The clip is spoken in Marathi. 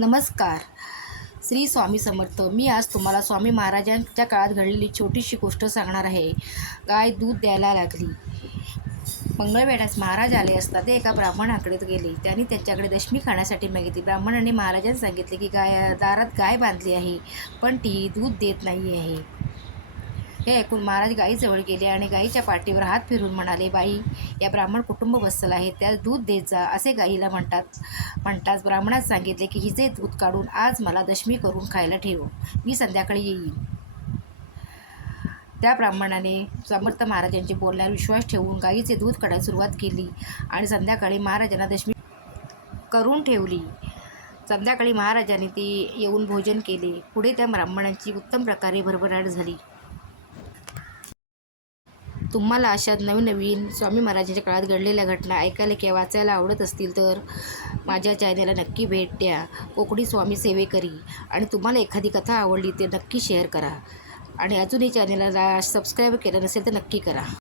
नमस्कार. श्री स्वामी समर्थ. मी आज तुम्हाला स्वामी महाराजांच्या काळात घडलेली छोटीशी गोष्ट सांगणार आहे. गाय दूध द्यायला लागली. मंगळवेढ्यास महाराज आले असता ते एका ब्राह्मणाकडे गेले. त्यांनी त्यांच्याकडे दशमी खाण्यासाठी मागितली. ब्राह्मणाने महाराजांनी सांगितले की गाय दारात गाय बांधली आहे पण ती दूध देत नाही आहे. हे ऐकून महाराज गाईजवळ गेले आणि गाईच्या पाठीवर हात फिरून म्हणाले बाई या ब्राह्मण कुटुंब बसलं आहे त्यास दूध देत जा असे गाईला म्हणतात. म्हणताच ब्राह्मणास सांगितले की हिचे दूध काढून आज मला दशमी करून खायला ठेव मी संध्याकाळी येईन. त्या ब्राह्मणाने समर्थ महाराजांचे बोलण्यावर विश्वास ठेवून गाईचे दूध काढायला सुरुवात केली आणि संध्याकाळी महाराजांना दशमी करून ठेवली. संध्याकाळी महाराजांनी ती येऊन भोजन केले. पुढे त्या ब्राह्मणांची उत्तम प्रकारे भरभराट झाली. तुम्हाला अशा नवीन नवीन स्वामी महाराजांच्या काळात घडलेल्या घटना ऐकायला किंवा वाचायला आवडत असतील तर माझ्या चॅनलला नक्की भेट द्या. कोकणी स्वामी सेवेकरी. आणि तुम्हाला एखादी कथा आवडली ते नक्की शेअर करा. आणि अजूनही चॅनलला सबस्क्राईब केलं नसेल तर नक्की करा.